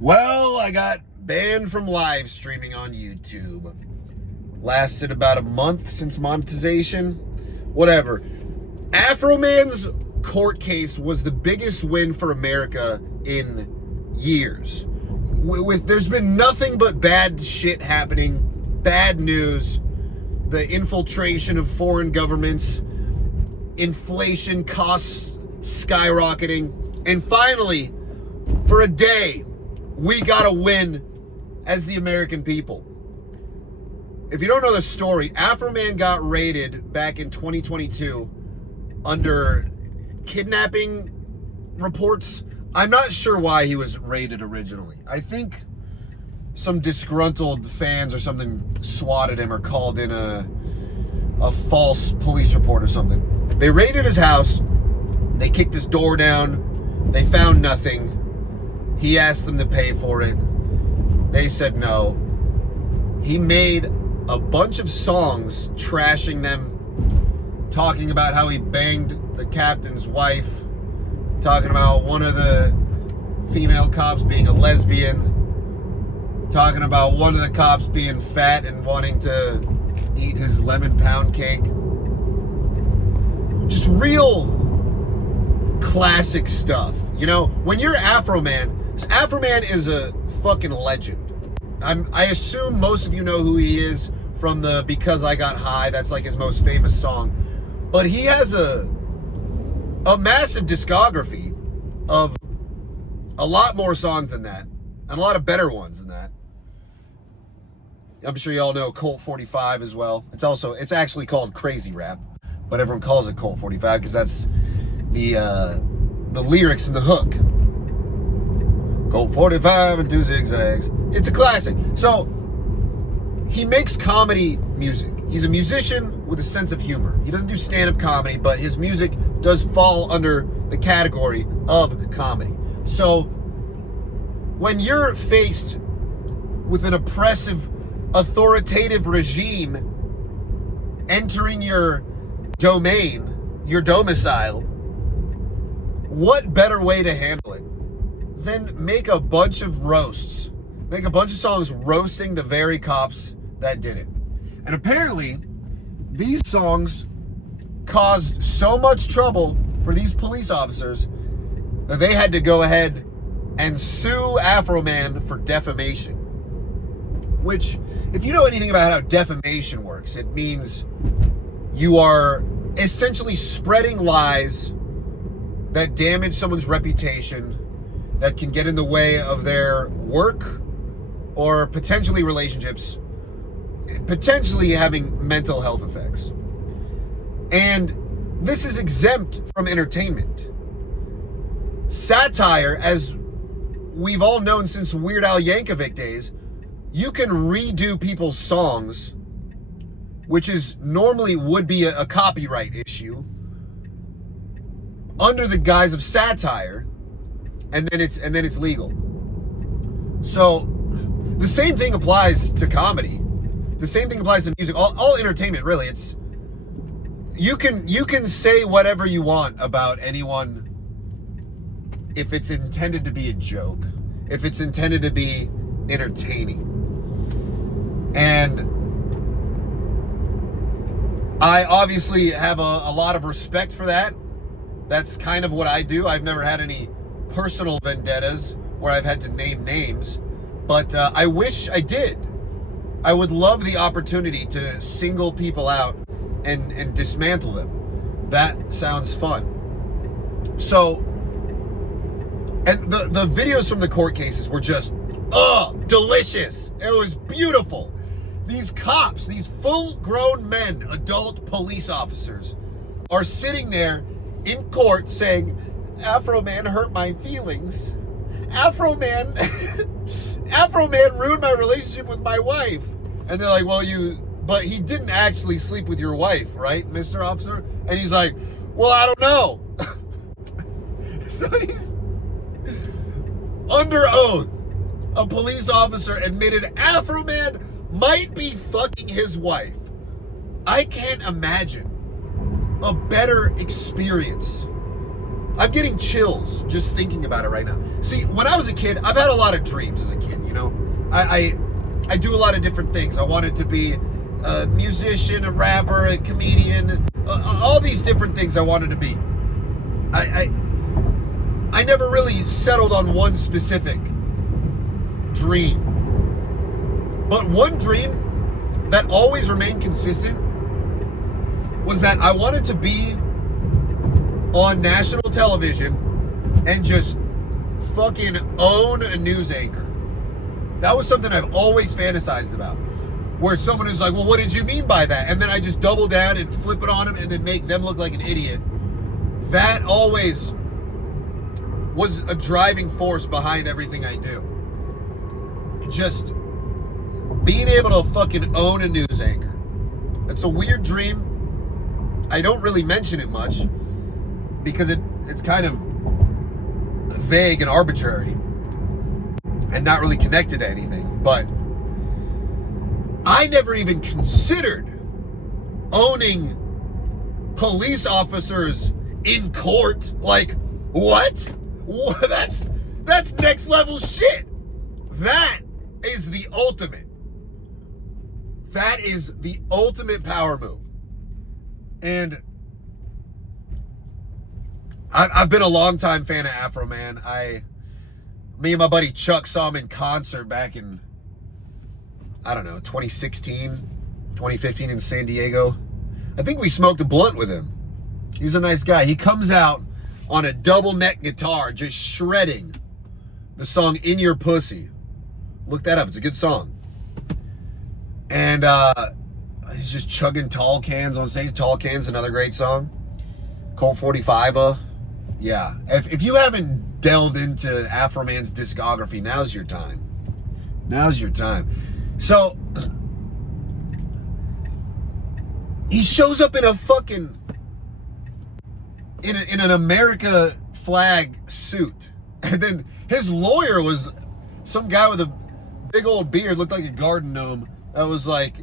Well, I got banned from live streaming on YouTube. Lasted about a month since monetization. Whatever. Afroman's court case was the biggest win for America in years. There's been nothing but bad shit happening, bad news, the infiltration of foreign governments, inflation, costs skyrocketing, and finally, for a day, we got a win as the American people. If you don't know the story, Afroman got raided back in 2022 under kidnapping reports. I'm not sure why he was raided originally. I think some disgruntled fans or something swatted him or called in a false police report or something. They raided his house. They kicked his door down. They found nothing. He asked them to pay for it. They said no. He made a bunch of songs trashing them, talking about how he banged the captain's wife, talking about one of the female cops being a lesbian, talking about one of the cops being fat and wanting to eat his lemon pound cake. Just real classic stuff. You know, when you're Afroman is a fucking legend. I assume most of you know who he is from the Because I Got High. That's like his most famous song. But he has a massive discography of a lot more songs than that, and a lot of better ones than that. I'm sure you all know Colt 45 as well. It's actually called Crazy Rap, but everyone calls it Colt 45 because that's the lyrics in the hook. Colt 45 and 2 zigzags. It's a classic. So he makes comedy music. He's a musician with a sense of humor. He doesn't do stand-up comedy, but his music does fall under the category of comedy. So when you're faced with an oppressive, authoritative regime entering your domain, your domicile, what better way to handle it than make a bunch of roasts? Make a bunch of songs roasting the very cops that did it. And apparently, these songs caused so much trouble for these police officers that they had to go ahead and sue Afroman for defamation. Which, if you know anything about how defamation works, it means you are essentially spreading lies that damage someone's reputation, that can get in the way of their work or potentially relationships, potentially having mental health effects. And this is exempt from entertainment. Satire, as we've all known since Weird Al Yankovic days, you can redo people's songs, which is normally would be a copyright issue, under the guise of satire, and then it's legal. So the same thing applies to comedy. The same thing applies to music. All entertainment, really. It's you can say whatever you want about anyone if it's intended to be a joke, if it's intended to be entertaining. And I obviously have a lot of respect for that. That's kind of what I do. I've never had any personal vendettas where I've had to name names, but I wish I did. I would love the opportunity to single people out and dismantle them. That sounds fun. So, and the videos from the court cases were just, delicious. It was beautiful. These cops, these full-grown men, adult police officers, are sitting there in court saying, Afroman hurt my feelings. Afroman ruined my relationship with my wife. And they're like, but he didn't actually sleep with your wife, right, Mr. Officer? And he's like, well, I don't know. So he's under oath. A police officer admitted Afroman might be fucking his wife. I can't imagine a better experience I'm getting chills just thinking about it right now. See, when I was a kid, I've had a lot of dreams as a kid, you know? I do a lot of different things. I wanted to be a musician, a rapper, a comedian, all these different things I wanted to be. I never really settled on one specific dream. But one dream that always remained consistent was that I wanted to be on national television and just fucking own a news anchor. That was something I've always fantasized about. Where someone is like, well, what did you mean by that? And then I just double down and flip it on them and then make them look like an idiot. That always was a driving force behind everything I do. Just being able to fucking own a news anchor. It's a weird dream. I don't really mention it much because it's kind of vague and arbitrary and not really connected to anything. But I never even considered owning police officers in court. Like, what? That's next level shit. That is the ultimate. That is the ultimate power move. And I've been a long-time fan of Afroman. Me and my buddy Chuck saw him in concert back in, I don't know, 2016, 2015 in San Diego. I think we smoked a blunt with him. He's a nice guy. He comes out on a double neck guitar just shredding the song In Your Pussy. Look that up. It's a good song. And he's just chugging Tall Cans on stage. Tall Cans, another great song. Colt 45. Yeah. If you haven't delved into Afroman's discography, now's your time. Now's your time. So, he shows up in a fucking, in an America flag suit. And then his lawyer was some guy with a big old beard, looked like a garden gnome. That was like,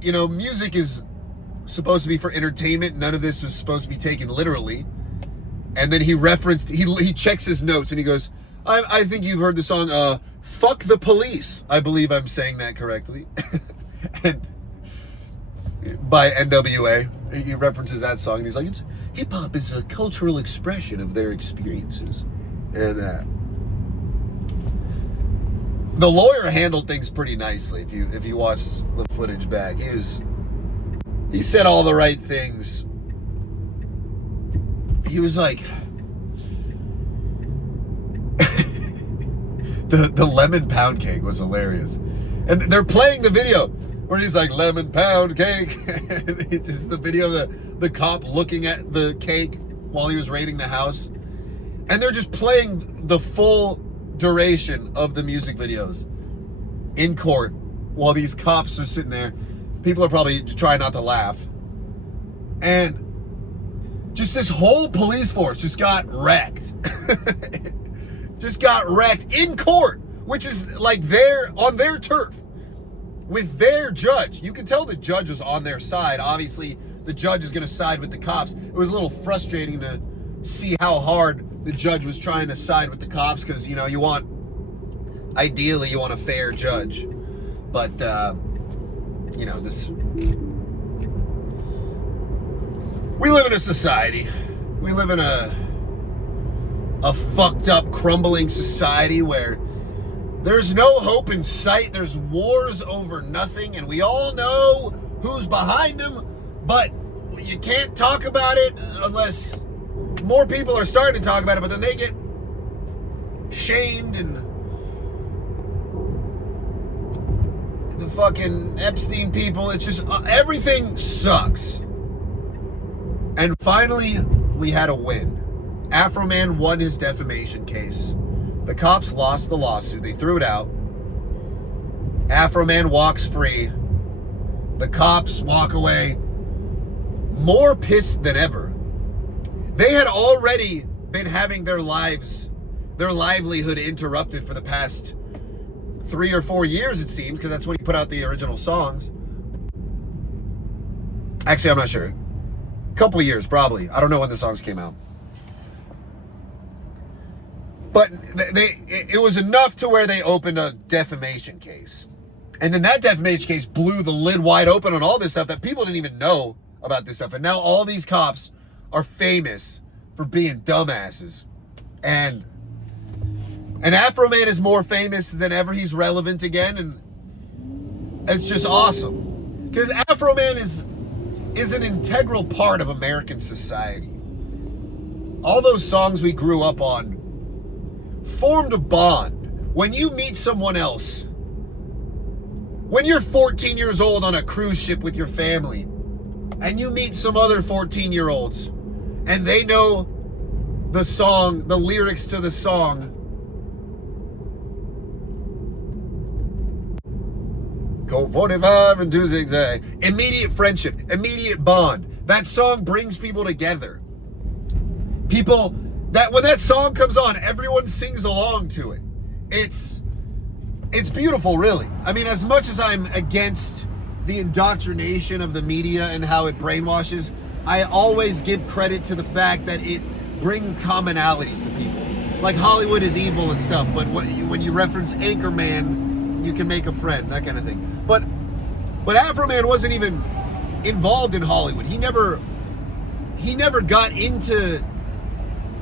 you know, music is supposed to be for entertainment. None of this was supposed to be taken literally. And then he referenced, he checks his notes and he goes, I think you've heard the song, Fuck the Police. I believe I'm saying that correctly. And by NWA, he references that song and he's like, hip hop is a cultural expression of their experiences. And the lawyer handled things pretty nicely. If you watch the footage back, he said all the right things. He was like, the lemon pound cake was hilarious, and they're playing the video where he's like lemon pound cake. And it's just the video of the cop looking at the cake while he was raiding the house, and they're just playing the full duration of the music videos in court while these cops are sitting there. People are probably trying not to laugh, and just this whole police force just got wrecked. Just got wrecked in court, which is like on their turf with their judge. You can tell the judge was on their side. Obviously, the judge is going to side with the cops. It was a little frustrating to see how hard the judge was trying to side with the cops because, you know, ideally you want a fair judge. But, you know, we live in a society. We live in a fucked up, crumbling society where there's no hope in sight. There's wars over nothing, and we all know who's behind them, but you can't talk about it unless more people are starting to talk about it, but then they get shamed, and the fucking Epstein people, it's just, everything sucks. And finally, we had a win. Afroman won his defamation case. The cops lost the lawsuit. They threw it out. Afroman walks free. The cops walk away more pissed than ever. They had already been having their livelihood interrupted for the past 3 or 4 years, it seems, because that's when he put out the original songs. Actually, I'm not sure. A couple of years, probably. I don't know when the songs came out. But it was enough to where they opened a defamation case. And then that defamation case blew the lid wide open on all this stuff that people didn't even know about this stuff. And now all these cops are famous for being dumbasses. And Afroman is more famous than ever. He's relevant again. And it's just awesome. Because Afroman is an integral part of American society. All those songs we grew up on formed a bond. When you meet someone else, when you're 14 years old on a cruise ship with your family, and you meet some other 14-year-olds, and they know the song, the lyrics to the song, Go 45 and 2 zigzag. Immediate friendship, immediate bond. That song brings people together. People that when that song comes on, everyone sings along to it. It's beautiful, really. I mean, as much as I'm against the indoctrination of the media and how it brainwashes, I always give credit to the fact that it brings commonalities to people. Like Hollywood is evil and stuff, but when you reference Anchorman, you can make a friend, that kind of thing. But Afroman wasn't even involved in Hollywood. He never got into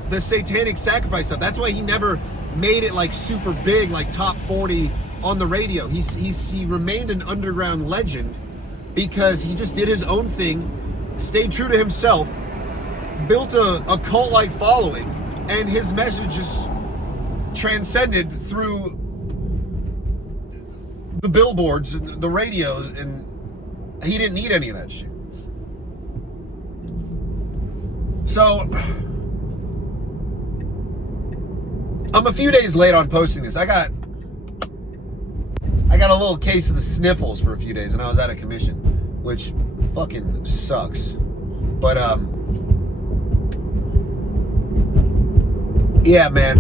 the satanic sacrifice stuff. That's why he never made it like super big, like top 40 on the radio. He remained an underground legend because he just did his own thing, stayed true to himself, built a cult-like following, and his message just transcended through the billboards and the radios, and he didn't need any of that shit. So I'm a few days late on posting this. I got a little case of the sniffles for a few days, and I was out of commission, which fucking sucks. But yeah, man,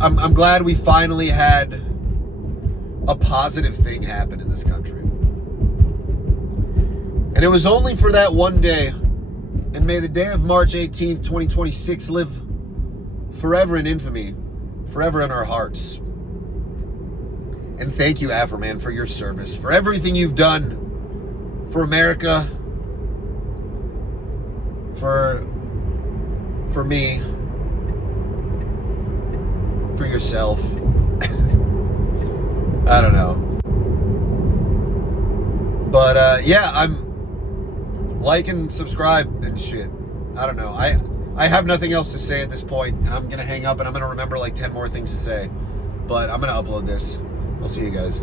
I'm glad we finally had a positive thing happen in this country, and it was only for that one day. And may the day of March 18th, 2026 live forever in infamy, forever in our hearts. And thank you, Afroman, for your service, for everything you've done for America, for me, for yourself. I don't know. But yeah, I'm like and subscribe and shit. I don't know. I have nothing else to say at this point, and I'm gonna hang up and I'm gonna remember like 10 more things to say. But I'm gonna upload this. I'll see you guys.